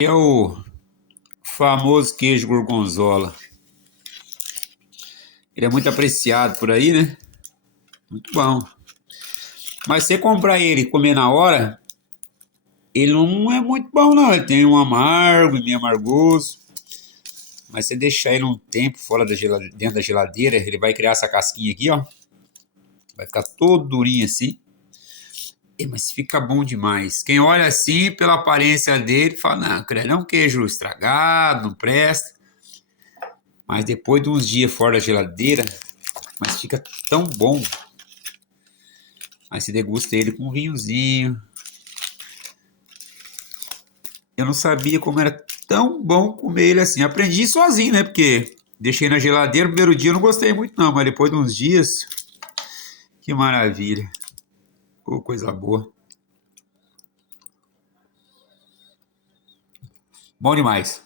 É o famoso queijo gorgonzola. Ele é muito apreciado por aí, né? Muito bom. Mas se você comprar ele e comer na hora, ele não é muito bom não. Ele tem um amargo e meio amargoso. Mas se você deixar ele um tempo fora da dentro da geladeira, ele vai criar essa casquinha aqui, ó. Vai ficar todo durinho assim. Mas fica bom demais. Quem olha assim, pela aparência dele, fala, não, credo, é um queijo estragado, não presta. Mas depois de uns dias fora da geladeira, mas fica tão bom. Aí você degusta ele com um vinhozinho. Eu não sabia como era tão bom comer ele assim. Aprendi sozinho, né? Porque deixei na geladeira, no primeiro dia eu não gostei muito não, mas depois de uns dias, que maravilha. Oh, coisa boa. Bom demais.